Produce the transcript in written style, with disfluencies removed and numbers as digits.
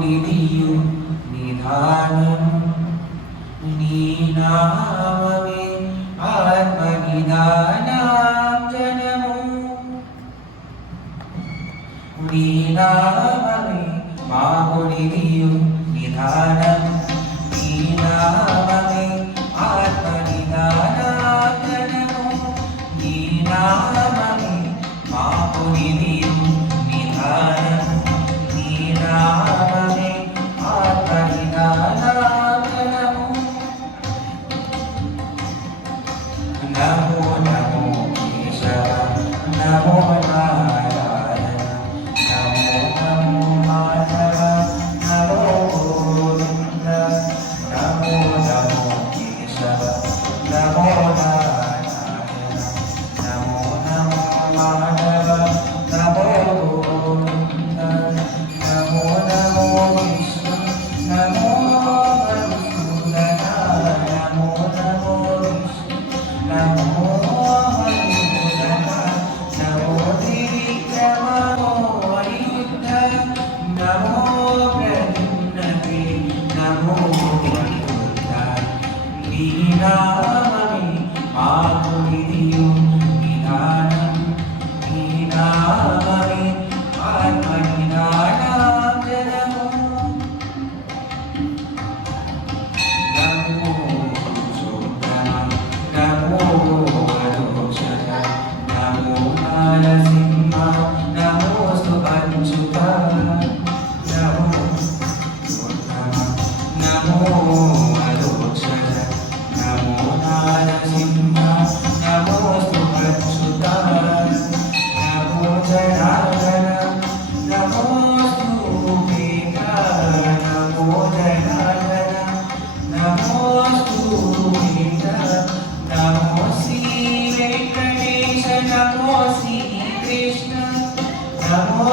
నిధియు నిధానం నీ నామమే ఆత్మ నిదానాంజనము నీ నామమే మాకు నిధియు నిధానం నీ నామమే ఆత్మ నిదానాంజనము నీ నామమే మాకు నిధియు నిధానం నీ నామమే ఆత్మ నిదానాంజనము నమో నమో కేశవ నమో నారాయణ నమో నమో మాధవ నమో గోవింద నమో నమో కేశవ నమో నారాయణ నమో నమో మాధవ నమో గోవింద నమో నమో విష్ణు నమో మధుసూదన నమో నమో విష్ణు నమో మధుసూదన నమో త్రివిక్రమ నమో అయుద్ధ నమో ప్రద్యుమ్నవే నమో అనిరుద్ధ నీ నామమే మాకు నిధియు నిదానం నీ నామమే ఆత్మ నిదానాంజనము నమో పురుషోత్తమ నమో అరోక్షక నమో నరసింహ నమోస్తు అచ్యుత నమో పురుషోత్తమ నమో అరోక్షక నమో నరసింహ నమోస్తు అచ్యుత నమో జనార్దన నమోస్తు వేద నమో జనార్దన నమోస్తు వేద నమో శ్రీ వెంకటేశ నమో శ్రీ కృష్ణ నమో